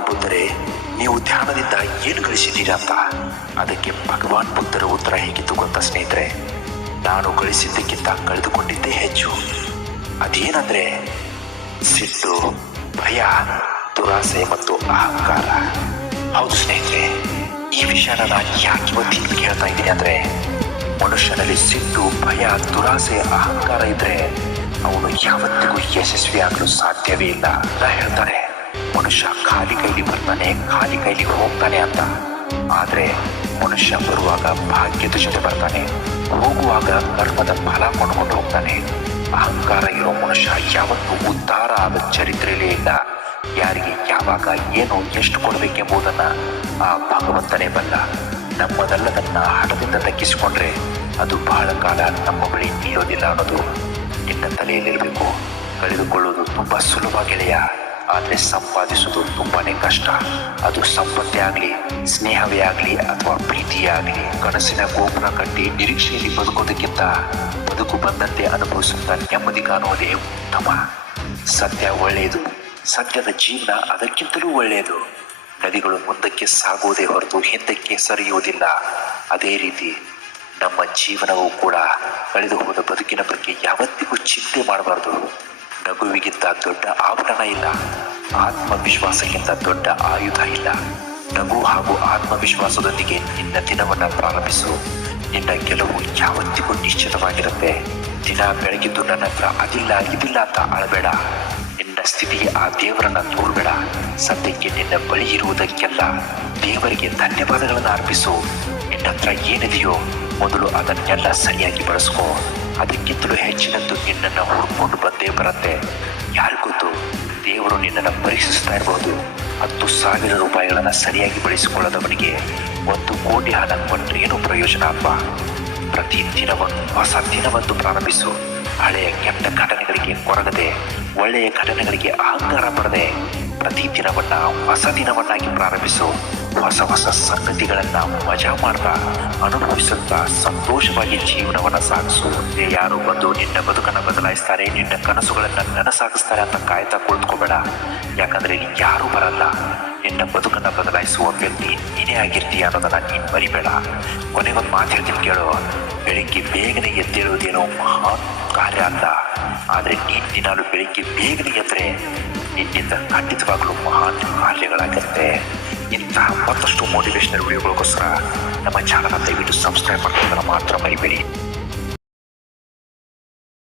ಭಗವಾನ್ ಬುದ್ಧರೇ, ನೀವು ಧ್ಯಾನದಿಂದ ಏನು ಗಳಿಸಿದ್ದೀರಾ ಅಂತ. ಅದಕ್ಕೆ ಭಗವಾನ್ ಬುದ್ಧರ ಉತ್ತರ ಹೇಗಿತ್ತು ಗೊತ್ತಾ ಸ್ನೇಹಿತರೆ? ನಾನು ಗಳಿಸಿದ್ದಕ್ಕಿಂತ ಕಳೆದುಕೊಂಡಿದ್ದೇ ಹೆಚ್ಚು. ಅದೇನಂದ್ರೆ ಸಿಟ್ಟು, ಭಯ, ದುರಾಸೆ ಮತ್ತು ಅಹಂಕಾರ. ಹೌದು ಸ್ನೇಹಿತರೆ, ಈ ವಿಷಯನ ನಾನು ಯಾಕೆ ಇವತ್ತು ನಿಮ್ಗೆ ಹೇಳ್ತಾ ಇದ್ದೀನಿ ಅಂದ್ರೆ, ಮನುಷ್ಯನಲ್ಲಿ ಸಿಟ್ಟು, ಭಯ, ದುರಾಸೆ, ಅಹಂಕಾರ ಇದ್ರೆ ಅವನು ಯಾವತ್ತಿಗೂ ಯಶಸ್ವಿಯಾಗಲು ಸಾಧ್ಯವೇ ಇಲ್ಲ. ಹೇಳ್ತಾರೆ, ಮನುಷ್ಯ ಖಾಲಿ ಕೈಲಿ ಬರ್ತಾನೆ, ಖಾಲಿ ಕೈಲಿ ಹೋಗ್ತಾನೆ ಅಂತ. ಆದ್ರೆ ಮನುಷ್ಯ ಬರುವಾಗ ಭಾಗ್ಯದ ಜೊತೆ ಬರ್ತಾನೆ, ಹೋಗುವಾಗ ಕರ್ಮದ ಫಲ ಕೊಂಡ್ಕೊಂಡು ಹೋಗ್ತಾನೆ. ಅಹಂಕಾರ ಇರೋ ಮನುಷ್ಯ ಯಾವತ್ತೂ ಉದ್ಧಾರ ಆದ ಚರಿತ್ರೆಯೇ ಇಲ್ಲ. ಯಾರಿಗೆ ಯಾವಾಗ ಏನು ಎಷ್ಟು ಕೊಡಬೇಕೆಂಬುದನ್ನ ಆ ಭಗವಂತನೇ ಬಲ್ಲ. ನಮ್ಮದಲ್ಲದನ್ನ ಹಠದಿಂದ ತಗ್ಗಿಸಿಕೊಂಡ್ರೆ ಅದು ಬಹಳ ಕಾಲ ನಮ್ಮ ಬಳಿ ನಿಲ್ಲೋದಿಲ್ಲ ಅನ್ನೋದು ನಿನ್ನ ತಲೆಯಲ್ಲಿರಬೇಕು. ಕಳೆದುಕೊಳ್ಳುವುದು ತುಂಬಾ ಸುಲಭ ಗೆಳೆಯ, ಆದ್ರೆ ಸಂಪಾದಿಸುವುದು ತುಂಬಾನೇ ಕಷ್ಟ. ಅದು ಸಂಪತ್ತೇ ಆಗ್ಲಿ, ಸ್ನೇಹವೇ ಆಗ್ಲಿ ಅಥವಾ ಪ್ರೀತಿಯೇ ಆಗ್ಲಿ. ಕನಸಿನ ಗೋಪುರ ಕಟ್ಟಿ ನಿರೀಕ್ಷೆಯಲ್ಲಿ ಬದುಕೋದಕ್ಕಿಂತ ಬದುಕು ಬಂದಂತೆ ಅನುಭವಿಸುತ್ತಾ ನೆಮ್ಮದಿ ಕಾಣುವುದೇ ಉತ್ತಮ. ಸತ್ಯ ಒಳ್ಳೆಯದು, ಸತ್ಯದ ಜೀವನ ಅದಕ್ಕಿಂತಲೂ ಒಳ್ಳೆಯದು. ನದಿಗಳು ಮುಂದಕ್ಕೆ ಸಾಗುವುದೇ ಹೊರತು ಹಿಂದಕ್ಕೆ ಸರಿಯುವುದಿಲ್ಲ. ಅದೇ ರೀತಿ ನಮ್ಮ ಜೀವನವೂ ಕೂಡ ಕಳೆದು ಹೋದ ಬದುಕಿನ ಬಗ್ಗೆ ಯಾವತ್ತಿಗೂ ಚಿಂತೆ ಮಾಡಬಾರ್ದು. ನಗುವಿಗಿಂತ ದೊಡ್ಡ ಆಭರಣ ಇಲ್ಲ, ಆತ್ಮವಿಶ್ವಾಸಕ್ಕಿಂತ ದೊಡ್ಡ ಆಯುಧ ಇಲ್ಲ. ನಗು ಹಾಗೂ ಆತ್ಮವಿಶ್ವಾಸದೊಂದಿಗೆ ನಿನ್ನ ದಿನವನ್ನ ಪ್ರಾರಂಭಿಸು. ನಿನ್ನ ಗೆಲುವು ಯಾವತ್ತಿಗೂ ನಿಶ್ಚಿತವಾಗಿರುತ್ತೆ. ದಿನ ಬೆಳಗಿದ್ದು ನನ್ನ ಹತ್ರ ಅದಿಲ್ಲ ಇದಿಲ್ಲ ಅಂತ ಅಳಬೇಡ. ನಿನ್ನ ಸ್ಥಿತಿಗೆ ಆ ದೇವರನ್ನ ತೋರ್ಬೇಡ. ಸದ್ಯಕ್ಕೆ ನಿನ್ನ ಬಳಿ ಇರುವುದಕ್ಕೆಲ್ಲ ದೇವರಿಗೆ ಧನ್ಯವಾದಗಳನ್ನು ಅರ್ಪಿಸು. ನಿನ್ನ ಹತ್ರ ಏನಿದೆಯೋ ಮೊದಲು ಅದನ್ನೆಲ್ಲ ಸರಿಯಾಗಿ ಬಳಸ್ಕೋ. ಅದಕ್ಕಿಂತಲೂ ಹೆಚ್ಚಿನದ್ದು ನಿನ್ನನ್ನು ಹುಡ್ಕೊಂಡು ಬಂದೇ ಬರುತ್ತೆ. ಯಾರು ಗೊತ್ತು, ದೇವರು ನಿನ್ನನ್ನು ಪರೀಕ್ಷಿಸ್ತಾ ಇರಬಹುದು. 10,000 ರೂಪಾಯಿಗಳನ್ನು ಸರಿಯಾಗಿ ಬಳಸಿಕೊಳ್ಳದವನಿಗೆ 1 ಕೋಟಿ ಹಣ ಕೊಟ್ಟರೇನು ಪ್ರಯೋಜನ ಅಪ್ಪ. ಪ್ರತಿ ದಿನವನ್ನು ಹೊಸ ದಿನವನ್ನು ಪ್ರಾರಂಭಿಸು. ಹಳೆಯ ಕೆಟ್ಟ ಘಟನೆಗಳಿಗೆ ಕೊರಗದೆ, ಒಳ್ಳೆಯ ಘಟನೆಗಳಿಗೆ ಅಹಂಕಾರ ಪಡದೆ ಪ್ರತಿ ದಿನವನ್ನ ಹೊಸ ದಿನವನ್ನಾಗಿ ಪ್ರಾರಂಭಿಸು. ಹೊಸ ಹೊಸ ಸಂಗತಿಗಳನ್ನ ಮಜಾ ಮಾಡ್ತಾ, ಅನುಭವಿಸುತ್ತಾ ಸಂತೋಷವಾಗಿ ಜೀವನವನ್ನ ಸಾಗಿಸು. ಯಾರು ಬಂದು ನಿನ್ನ ಬದುಕನ್ನು ಬದಲಾಯಿಸ್ತಾರೆ, ನಿನ್ನ ಕನಸುಗಳನ್ನ ನನಸಾಗಿಸ್ತಾರೆ ಅಂತ ಕಾಯ್ತಾ ಕುಳಿತುಕೋಬೇಡ. ಯಾಕಂದ್ರೆ ಯಾರು ಬರಲ್ಲ. ನಿನ್ನ ಬದುಕನ್ನ ಬದಲಾಯಿಸುವ ವ್ಯಕ್ತಿ ನೀನೇ ಆಗಿರ್ತೀಯ ಅನ್ನೋದನ್ನ ನೀನು ಮರಿಬೇಡ. ಕೊನೆಗೊಂದು ಮಾತು ಹೇಳ್ತೀನಿ ಕೇಳು. ಬೆಳಿಗ್ಗೆ ಬೇಗನೆ ಎದ್ದೇಳುವುದೇನೋ ಮಹಾನ್ ಕಾರ್ಯ ಅಲ್ಲ, ಆದ್ರೆ ನೀನು ದಿನಾಲು ಬೆಳಿಗ್ಗೆ ಬೇಗನೆ ಎದ್ರೆ ನಿನ್ನಿಂದ ಖಂಡಿತವಾಗಲೂ ಮಹಾನ್ ಕಾರ್ಯಗಳಾಗುತ್ತೆ. ಇಂತಹ ಮತ್ತಷ್ಟು ಮೋಟಿವೇಶನಲ್ ವಿಡಿಯೋಗಳಿಗೋಸ್ಕರ ನಮ್ಮ ಚಾನಲ್ ದಯವಿಟ್ಟು ಸಬ್ಸ್ಕ್ರೈಬ್ ಮಾಡೋದನ್ನು ಮಾತ್ರ ಮರಿಬೇಡಿ.